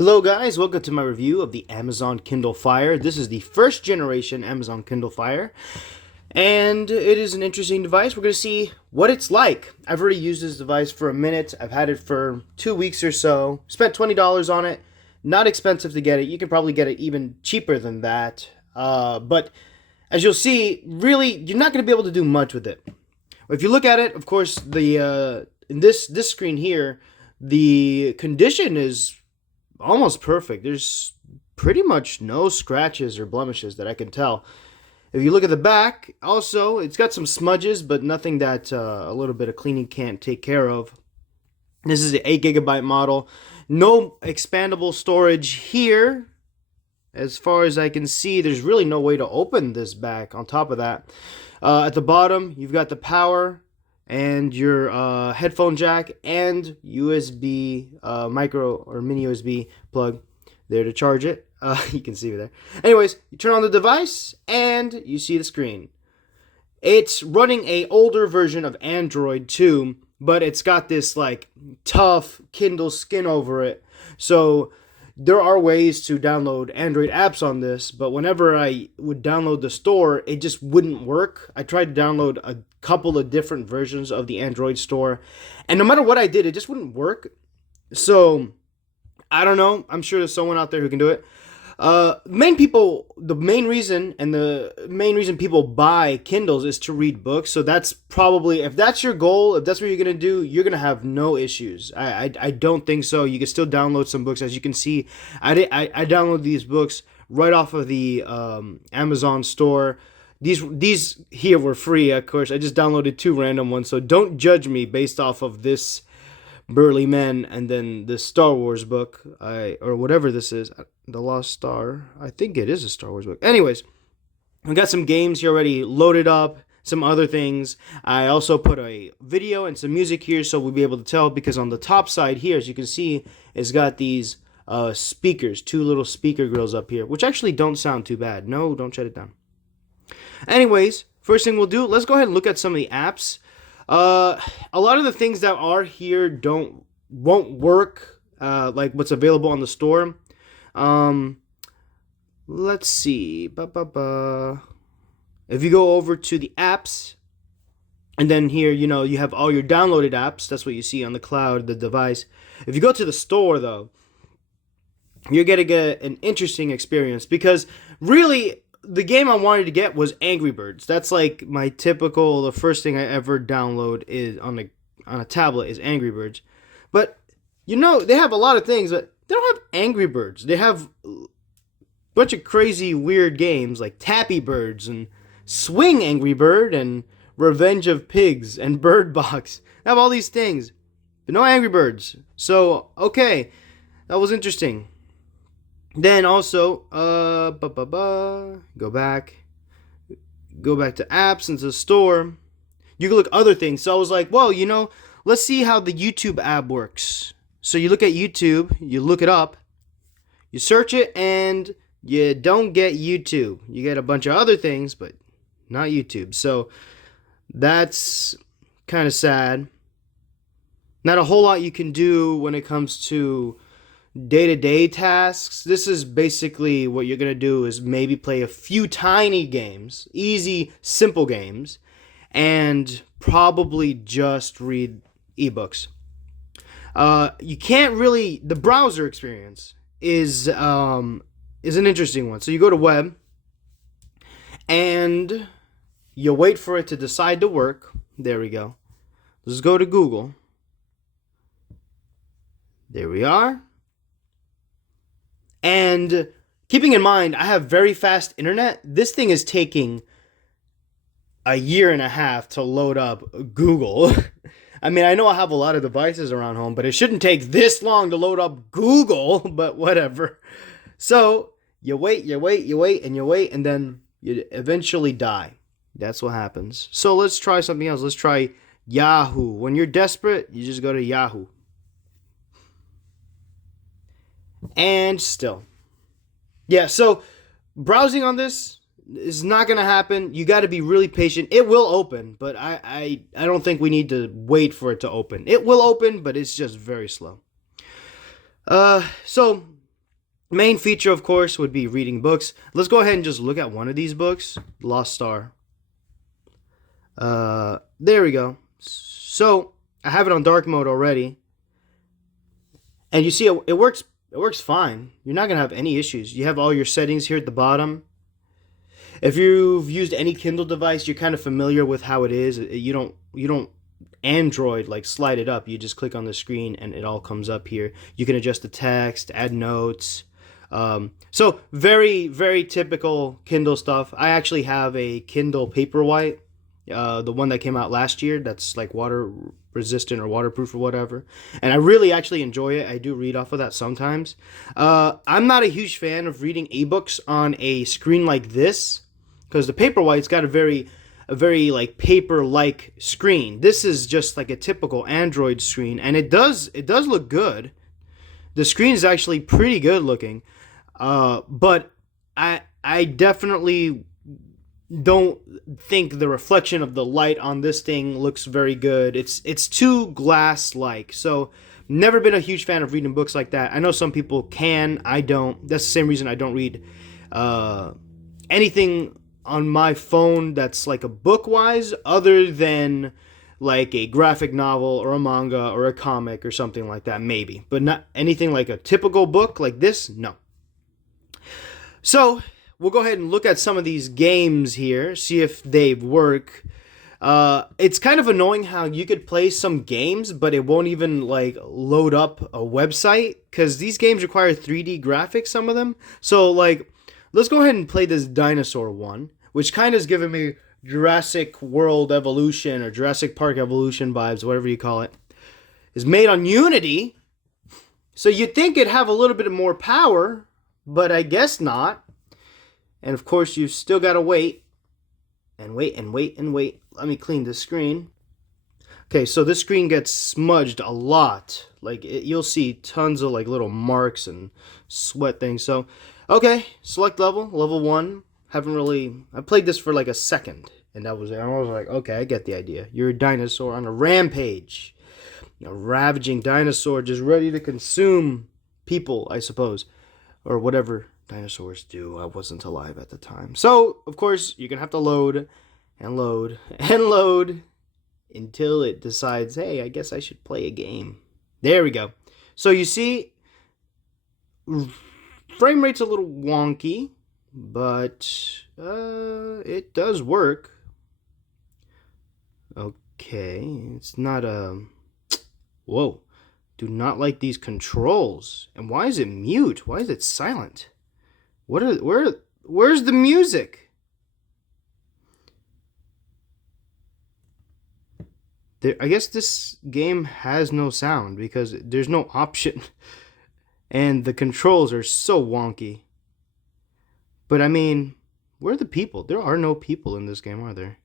Hello guys, welcome to my review of the Amazon Kindle Fire. This is the first generation Amazon Kindle Fire, and it is an interesting device. We're going to see what it's like. I've already used this device for a minute. I've had it for 2 weeks or so. Spent $20 on it. Not expensive to get it. You can probably get it even cheaper than that. But as you'll see, really, you're not going to be able to do much with it. If you look at it, of course, in this screen here, the condition is almost perfect. There's pretty much no scratches or blemishes that I can tell. If you look at the back, also, it's got some smudges, but nothing that a little bit of cleaning can't take care of. This is an 8GB model. No expandable storage here. As far as I can see, there's really no way to open this back on top of that. At the bottom, you've got the power and your headphone jack and USB micro or mini USB plug there to charge it. You can see it there. Anyways, you turn on the device and you see the screen. It's running a older version of Android too, but it's got this like tough Kindle skin over it. So there are ways to download Android apps on this, but whenever I would download the store, it just wouldn't work. I tried to download a couple of different versions of the Android store, and no matter what I did, it just wouldn't work. So I don't know. I'm sure there's someone out there who can do it. The main reason people buy Kindles is to read books. So that's probably, if that's your goal, if that's what you're gonna do, you're gonna have no issues. I don't think so. You can still download some books, as you can see. I downloaded these books right off of the Amazon store. These here were free, of course. I just downloaded 2 random ones, so don't judge me based off of this Burly Men and then the Star Wars book, or whatever this is, The Lost Star. I think it is a Star Wars book. Anyways, I got some games here already loaded up, some other things. I also put a video and some music here so we'll be able to tell, because on the top side here, as you can see, it's got these speakers, 2 little speaker grills up here, which actually don't sound too bad. No, don't shut it down. Anyways, first thing we'll do, let's go ahead and look at some of the apps. A lot of the things that are here won't work, like what's available on the store. Let's see. If you go over to the apps, and then here, you have all your downloaded apps. That's what you see on the cloud, the device. If you go to the store, though, you're going to get an interesting experience, because really, the game I wanted to get was Angry Birds. That's like the first thing I ever download is on a tablet is Angry Birds. But they have a lot of things, but they don't have Angry Birds. They have a bunch of crazy weird games like Tappy Birds and Swing Angry Bird and Revenge of Pigs and Bird Box. They have all these things, but no Angry Birds. So, okay, that was interesting. Then also, go back to apps into the store. You can look at other things. So I was like, well, let's see how the YouTube app works. So you look at YouTube, you look it up, you search it, and you don't get YouTube. You get a bunch of other things, but not YouTube. So that's kind of sad. Not a whole lot you can do when it comes to day-to-day tasks. This is basically what you're going to do is maybe play a few tiny games, easy, simple games, and probably just read ebooks. You can't really, the browser experience is an interesting one. So you go to web, and you wait for it to decide to work. There we go. Let's go to Google. There we are. And keeping in mind, I have very fast internet. This thing is taking a year and a half to load up Google. I mean, I know I have a lot of devices around home, but it shouldn't take this long to load up Google, but whatever. So you wait, and then you eventually die. That's what happens. So let's try something else. Let's try Yahoo. When you're desperate, you just go to Yahoo. And still. Yeah, so browsing on this is not going to happen. You got to be really patient. It will open, but I don't think we need to wait for it to open. It will open, but it's just very slow. So Main feature, of course, would be reading books. Let's go ahead and just look at one of these books, Lost Star. There we go. So I have it on dark mode already, and you see it works. It works fine. You're not gonna have any issues. You have all your settings here at the bottom. If you've used any Kindle device, you're kind of familiar with how it is. You don't Android like slide it up. You just click on the screen and it all comes up here. You can adjust the text, add notes. So very, very typical Kindle stuff. I actually have a Kindle Paperwhite, the one that came out last year. That's like water resistant or waterproof or whatever. And I really actually enjoy it. I do read off of that sometimes. I'm not a huge fan of reading ebooks on a screen like this, because the Paperwhite's got a very like paper-like screen. This is just like a typical Android screen, and it does look good. The screen is actually pretty good looking, but I definitely don't think the reflection of the light on this thing looks very good. It's too glass-like, so never been a huge fan of reading books like that. I know some people can, I don't. That's the same reason I don't read anything on my phone that's like a book-wise, other than like a graphic novel or a manga or a comic or something like that, maybe. But not anything like a typical book like this, no. So we'll go ahead and look at some of these games here, see if they work. It's kind of annoying how you could play some games, but it won't even like load up a website, because these games require 3D graphics, some of them. So like, let's go ahead and play this dinosaur one, which kind of is giving me Jurassic World Evolution or Jurassic Park Evolution vibes, whatever you call it. It's made on Unity, so you'd think it'd have a little bit more power, but I guess not. And of course, you've still got to wait and wait and wait and wait. Let me clean this screen. Okay, so this screen gets smudged a lot. Like, you'll see tons of like little marks and sweat things. So, okay, select level 1. I played this for like a second, and that was it. I was like, okay, I get the idea. You're a dinosaur on a rampage. A ravaging dinosaur just ready to consume people, I suppose. Or whatever dinosaurs do. I wasn't alive at the time. So, of course, you're going to have to load and load and load until it decides, hey, I guess I should play a game. There we go. So you see, frame rate's a little wonky, but it does work. Okay, it's not a... Whoa, do not like these controls. And why is it mute? Why is it silent? Where's the music? I guess this game has no sound because there's no option. And the controls are so wonky. But I mean, where are the people? There are no people in this game, are there?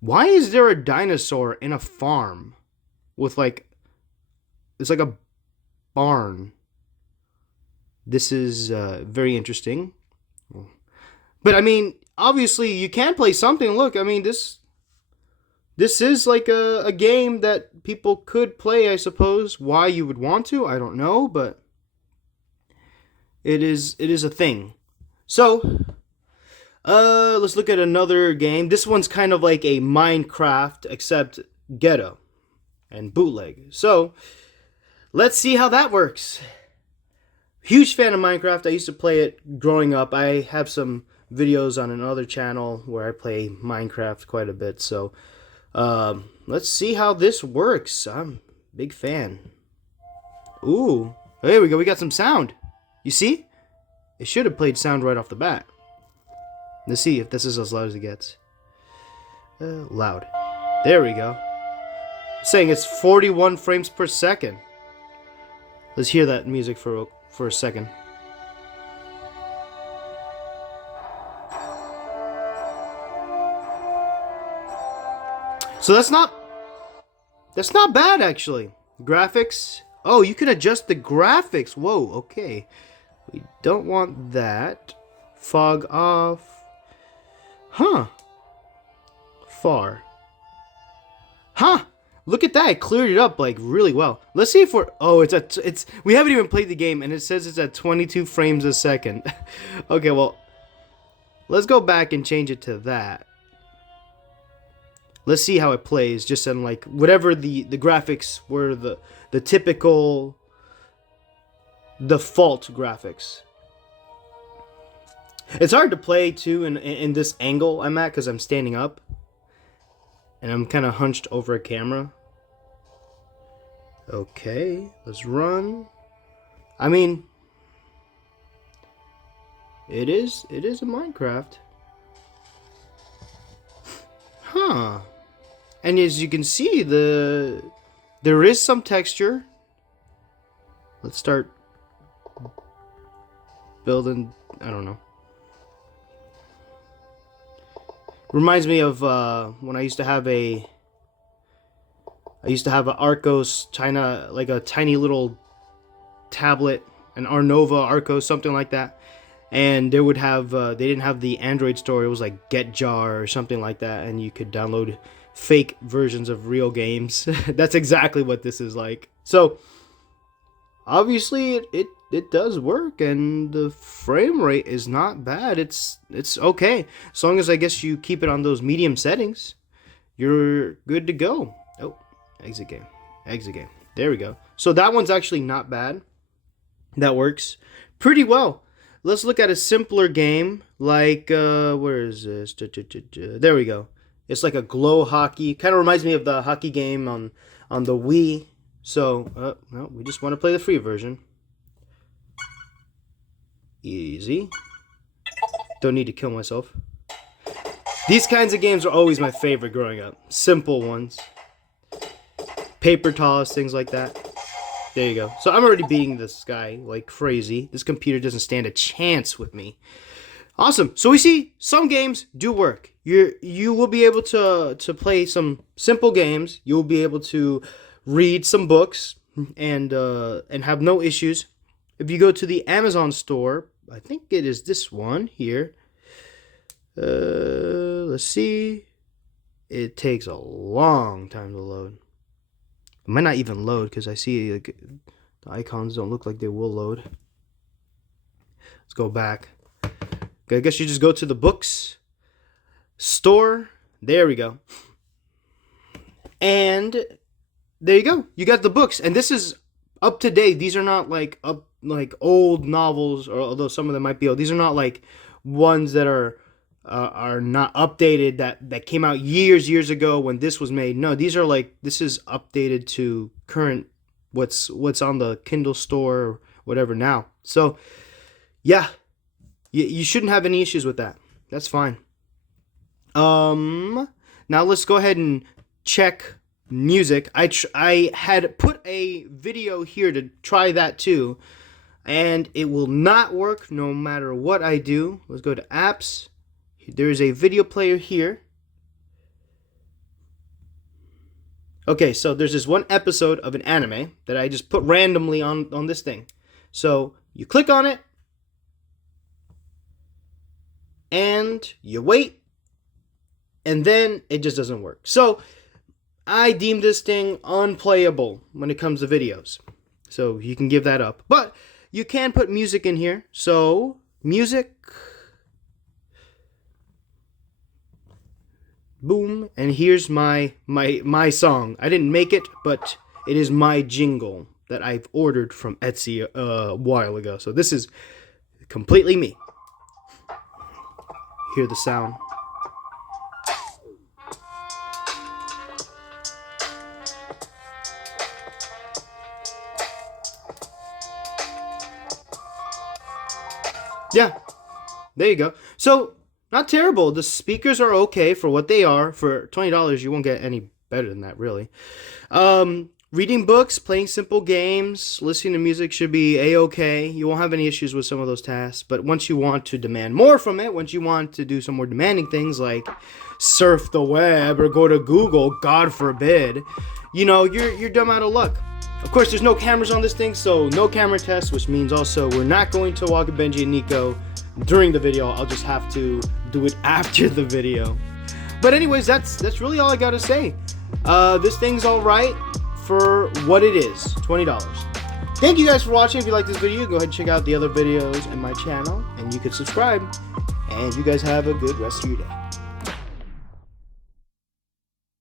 Why is there a dinosaur in a farm with like... It's like a barn. This is very interesting. But I mean, obviously you can play something. Look, I mean, this is like a game that people could play, I suppose. Why you would want to, I don't know, but it is a thing. So, let's look at another game. This one's kind of like a Minecraft, except ghetto and bootleg. So, let's see how that works. Huge fan of Minecraft. I used to play it growing up. I have some videos on another channel where I play Minecraft quite a bit. So, let's see how this works. I'm a big fan. Ooh, there we go. We got some sound. You see? It should have played sound right off the bat. Let's see if this is as loud as it gets. Loud. There we go. It's saying it's 41 frames per second. Let's hear that music for a second. So that's not bad, actually. Graphics. Oh, you can adjust the graphics. Whoa, okay. We don't want that. Fog off. Huh. Far. Huh. Look at that, it cleared it up like really well. Let's see if we're, oh, we haven't even played the game and it says it's at 22 frames a second. Okay, well, let's go back and change it to that. Let's see how it plays, just in like, whatever the graphics were, the typical default graphics. It's hard to play too in this angle I'm at because I'm standing up. And I'm kind of hunched over a camera. Okay, let's run. I mean, it is a Minecraft. Huh. And as you can see, there is some texture. Let's start building, I don't know. Reminds me of when I used to have an Arcos China, like a tiny little tablet, an Arnova Arcos, something like that. And they would have, they didn't have the Android store. It was like GetJar or something like that, and you could download fake versions of real games. That's exactly what this is like. So obviously it does work, and the frame rate is not bad. It's okay, as long as I guess you keep it on those medium settings, you're good to go. Oh, exit game. There we go. So that one's actually not bad. That works pretty well. Let's look at a simpler game like where is this? There we go. It's like a glow hockey. Kind of reminds me of the hockey game on the Wii. So no, we just want to play the free version. Easy. Don't need to kill myself. These kinds of games are always my favorite growing up. Simple ones. Paper toss, things like that. There you go. So I'm already beating this guy like crazy. This computer doesn't stand a chance with me. Awesome. So we see some games do work. You will be able to play some simple games. You will be able to read some books and have no issues. If you go to the Amazon store, I think it is this one here. Let's see. It takes a long time to load. It might not even load because I see like, the icons don't look like they will load. Let's go back. I guess you just go to the books store. There we go. And there you go. You got the books, and this is up to date. These are not like old novels, or although some of them might be old. These are not like ones that are not updated that came out years ago when this was made. No, these are like, this is updated to current what's on the Kindle store or whatever now. So yeah, you shouldn't have any issues with that. That's fine. Now let's go ahead and check music. I had put a video here to try that too, and it will not work no matter what I do. Let's go to apps. There is a video player here. Okay, so there's this one episode of an anime that I just put randomly on this thing. So you click on it, and you wait, and then it just doesn't work. So I deem this thing unplayable when it comes to videos. So you can give that up. But you can put music in here. So music. Boom, and here's my song. I didn't make it, but it is my jingle that I've ordered from Etsy a while ago. So this is completely me. Hear the sound. Yeah, there you go. So not terrible. The speakers are okay for what they are. For $20, you won't get any better than that, really. Reading books, playing simple games, listening to music should be a-okay. You won't have any issues with some of those tasks. But once you want to demand more from it, once you want to do some more demanding things like surf the web or go to Google, God forbid, you're dumb out of luck. Of course, there's no cameras on this thing, so no camera test, which means also we're not going to walk Benji and Nico during the video. I'll just have to do it after the video. But anyways, that's really all I gotta say. This thing's all right for what it is, $20. Thank you guys for watching. If you like this video, go ahead and check out the other videos in my channel, and you can subscribe. And you guys have a good rest of your day.